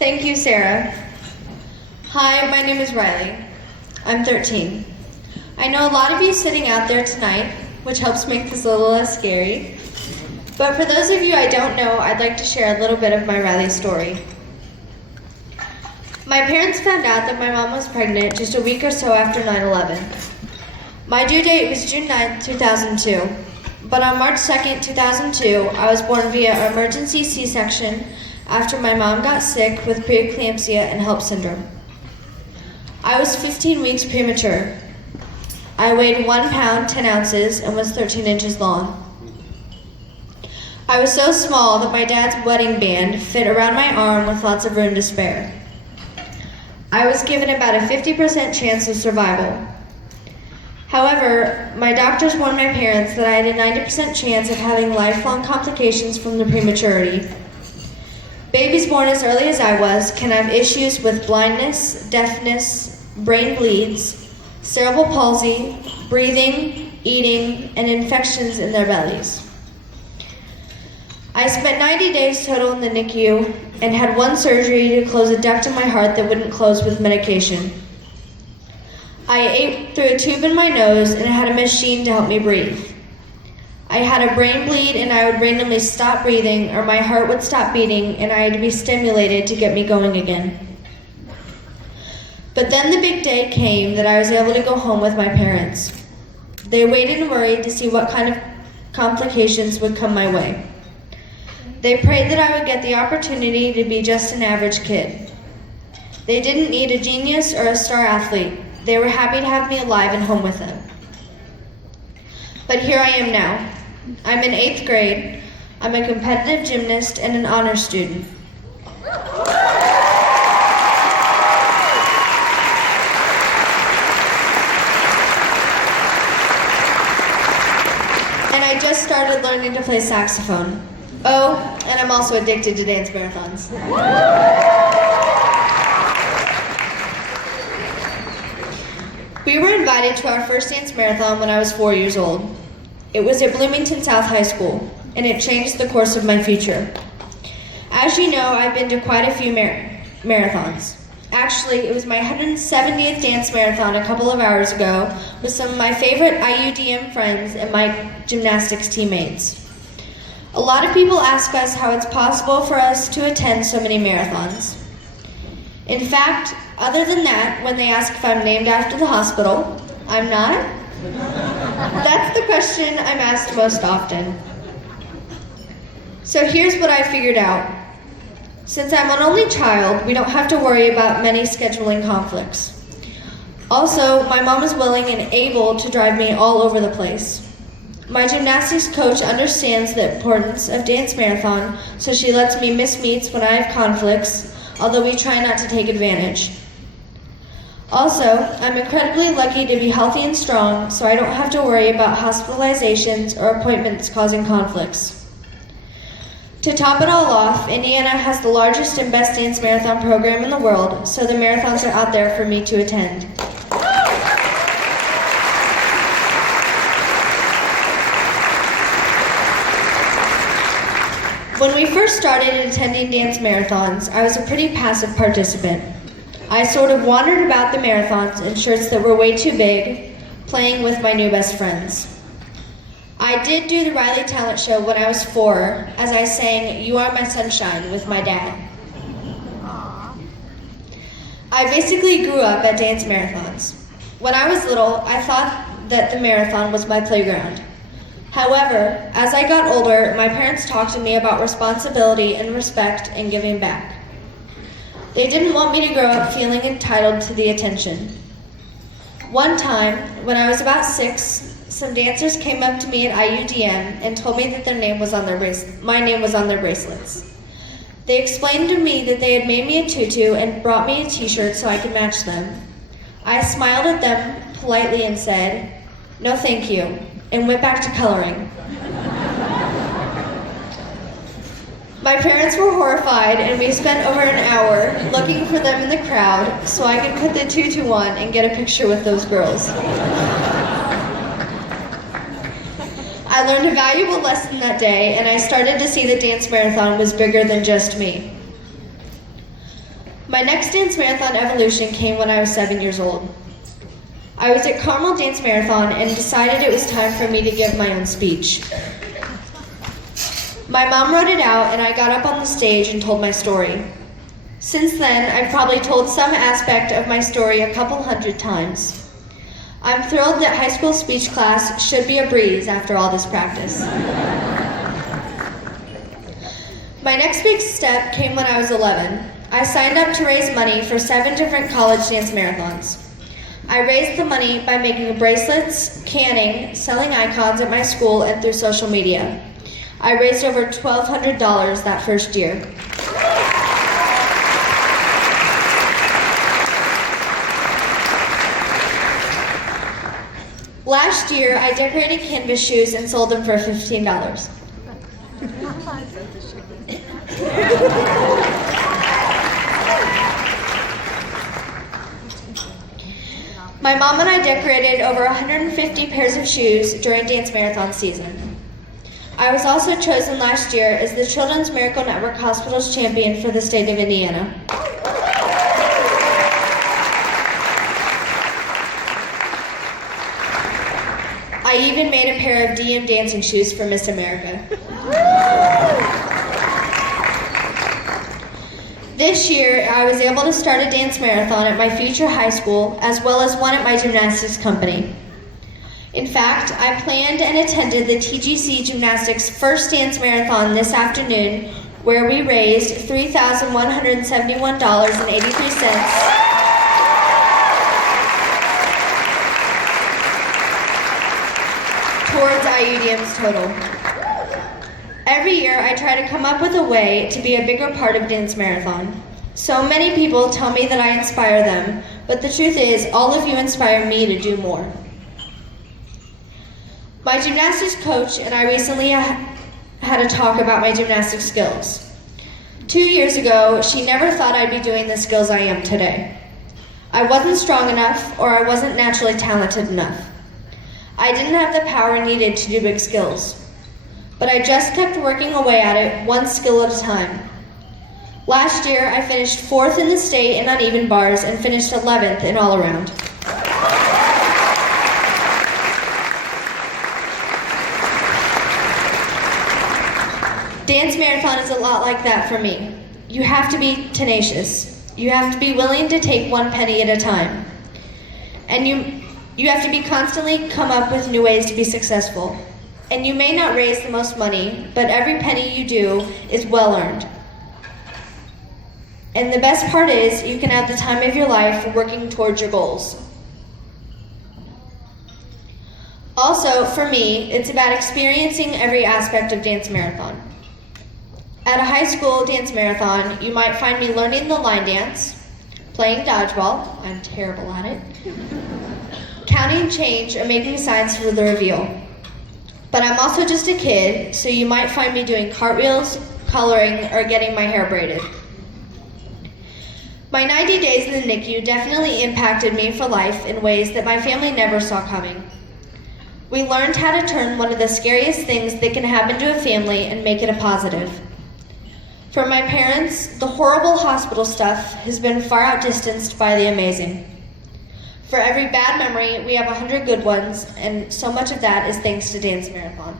Thank you, Sarah. Hi, my name is Riley. I'm 13. I know a lot of you sitting out there tonight, which helps make this a little less scary. But for those of you I don't know, I'd like to share a little bit of my Riley story. My parents found out that my mom was pregnant just a week or so after 9/11. My due date was June 9th, 2002. But on March 2nd, 2002, I was born via emergency C-section after my mom got sick with preeclampsia and HELLP syndrome. I was 15 weeks premature. I weighed 1 pound, 10 ounces, and was 13 inches long. I was so small that my dad's wedding band fit around my arm with lots of room to spare. I was given about a 50% chance of survival. However, my doctors warned my parents that I had a 90% chance of having lifelong complications from the prematurity. Babies born as early as I was can have issues with blindness, deafness, brain bleeds, cerebral palsy, breathing, eating, and infections in their bellies. I spent 90 days total in the NICU and had one surgery to close a duct in my heart that wouldn't close with medication. I ate through a tube in my nose and had a machine to help me breathe. I had a brain bleed and I would randomly stop breathing or my heart would stop beating and I had to be stimulated to get me going again. But then the big day came that I was able to go home with my parents. They waited and worried to see what kind of complications would come my way. They prayed that I would get the opportunity to be just an average kid. They didn't need a genius or a star athlete. They were happy to have me alive and home with them. But here I am now. I'm in 8th grade. I'm a competitive gymnast and an honors student. And I just started learning to play saxophone. Oh, and I'm also addicted to dance marathons. We were invited to our first dance marathon when I was 4 years old. It was at Bloomington South High School, and it changed the course of my future. As you know, I've been to quite a few marathons. Actually, it was my 170th dance marathon a couple of hours ago with some of my favorite IUDM friends and my gymnastics teammates. A lot of people ask us how it's possible for us to attend so many marathons. In fact, other than that, when they ask if I'm named after the hospital, I'm not. That's the question I'm asked most often. So here's what I figured out. Since I'm an only child, we don't have to worry about many scheduling conflicts. Also, my mom is willing and able to drive me all over the place. My gymnastics coach understands the importance of dance marathon, so she lets me miss meets when I have conflicts, although we try not to take advantage. Also, I'm incredibly lucky to be healthy and strong, so I don't have to worry about hospitalizations or appointments causing conflicts. To top it all off, Indiana has the largest and best dance marathon program in the world, so the marathons are out there for me to attend. When we first started attending dance marathons, I was a pretty passive participant. I sort of wandered about the marathons in shirts that were way too big, playing with my new best friends. I did do the Riley talent show when I was 4, as I sang "You Are My Sunshine" with my dad. I basically grew up at dance marathons. When I was little, I thought that the marathon was my playground. However, as I got older, my parents talked to me about responsibility and respect and giving back. They didn't want me to grow up feeling entitled to the attention. One time, when I was about 6, some dancers came up to me at IUDM and told me that my name was on their bracelets. They explained to me that they had made me a tutu and brought me a t-shirt so I could match them. I smiled at them politely and said, "No thank you," and went back to coloring. My parents were horrified, and we spent over an hour looking for them in the crowd so I could put the tutu on and get a picture with those girls. I learned a valuable lesson that day, and I started to see that dance marathon was bigger than just me. My next dance marathon evolution came when I was 7 years old. I was at Carmel Dance Marathon and decided it was time for me to give my own speech. My mom wrote it out and I got up on the stage and told my story. Since then, I've probably told some aspect of my story a couple hundred times. I'm thrilled that high school speech class should be a breeze after all this practice. My next big step came when I was 11. I signed up to raise money for 7 different college dance marathons. I raised the money by making bracelets, canning, selling icons at my school, and through social media. I raised over $1,200 that first year. Last year, I decorated canvas shoes and sold them for $15. My mom and I decorated over 150 pairs of shoes during dance marathon season. I was also chosen last year as the Children's Miracle Network Hospitals champion for the state of Indiana. I even made a pair of DM dancing shoes for Miss America. This year, I was able to start a dance marathon at my future high school, as well as one at my gymnastics company. In fact, I planned and attended the TGC Gymnastics first dance marathon this afternoon, where we raised $3,171.83 towards IUDM's total. Every year, I try to come up with a way to be a bigger part of Dance Marathon. So many people tell me that I inspire them, but the truth is, all of you inspire me to do more. My gymnastics coach and I recently had a talk about my gymnastics skills. 2 years ago, she never thought I'd be doing the skills I am today. I wasn't strong enough, or I wasn't naturally talented enough. I didn't have the power needed to do big skills. But I just kept working away at it, one skill at a time. Last year, I finished 4th in the state in uneven bars and finished 11th in all around. Dance marathon is a lot like that for me. You have to be tenacious. You have to be willing to take one penny at a time. And you have to be constantly come up with new ways to be successful. And you may not raise the most money, but every penny you do is well earned. And the best part is, you can have the time of your life working towards your goals. Also, for me, it's about experiencing every aspect of dance marathon. At a high school dance marathon, you might find me learning the line dance, playing dodgeball, I'm terrible at it, counting change, or making signs for the reveal. But I'm also just a kid, so you might find me doing cartwheels, coloring, or getting my hair braided. My 90 days in the NICU definitely impacted me for life in ways that my family never saw coming. We learned how to turn one of the scariest things that can happen to a family and make it a positive. For my parents, the horrible hospital stuff has been far outdistanced by the amazing. For every bad memory, we have 100 good ones, and so much of that is thanks to Dance Marathon.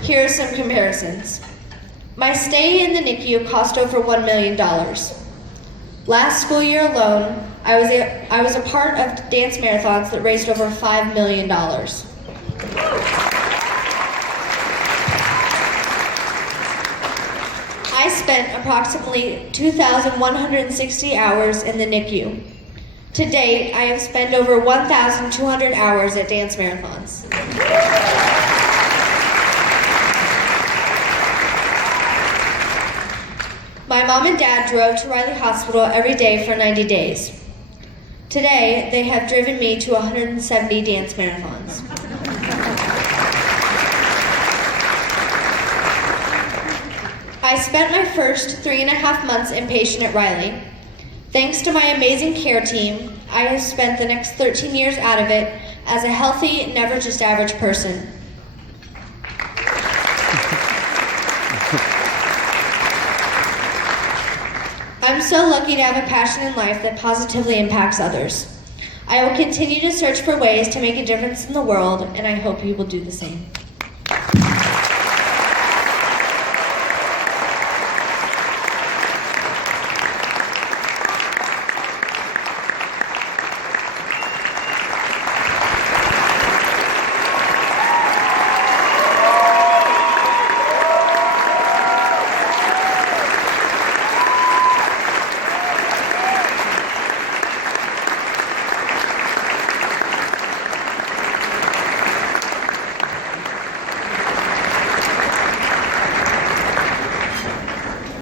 Here are some comparisons. My stay in the NICU cost over $1 million. Last school year alone, I was a part of dance marathons that raised over $5 million. I spent approximately 2,160 hours in the NICU. To date, I have spent over 1,200 hours at dance marathons. My mom and dad drove to Riley Hospital every day for 90 days. Today, they have driven me to 170 dance marathons. I spent my first 3.5 months inpatient at Riley. Thanks to my amazing care team, I have spent the next 13 years out of it as a healthy, never just average person. I'm so lucky to have a passion in life that positively impacts others. I will continue to search for ways to make a difference in the world, and I hope you will do the same.